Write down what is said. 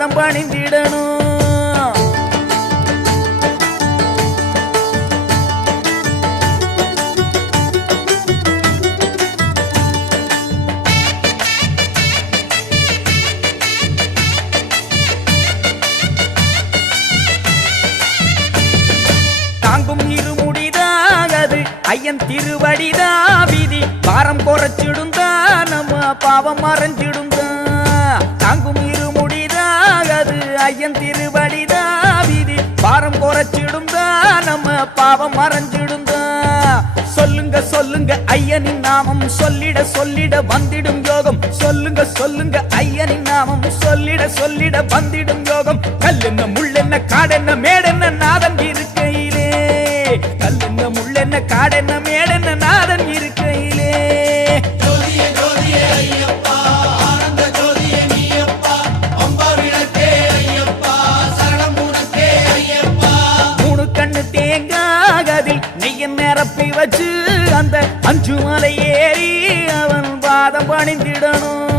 பாதம் பணிந்திடணும். தாங்கும் இருமுடிதாகது ஐயன் திருவடிதா விதி பாரம் குறைச்சிடுந்தா நம்ம பாவம் மறைஞ்சிடுந்தா. தாங்கும் இருமுடிதாகது ஐயன் திருவடிதா விதி பாரம் குறைச்சிடுந்தா நம்ம பாவம் மறைஞ்சிடுந்தா. சொல்லுங்க சொல்லுங்க ஐயனின் நாமம் சொல்லிட சொல்லிட வந்திடும் யோகம். சொல்லுங்க சொல்லுங்க ஐயனின் நாமம் சொல்லிட சொல்லிட வந்திடும் யோகம். கல்லென்ன முள்ளென்ன காடென்ன மேடென்ன நாதன் இருக்கையிலே. கல்லென்ன முள்ளென்ன காடென்ன மேடென்ன நாதன் இருக்கையிலே. மூணு கண்ணு தேங்காகதில் நெய்ய நிரப்பி வச்சு அந்த 5 மலை ஏறி அவன் பாதம் பணிந்திடணும்.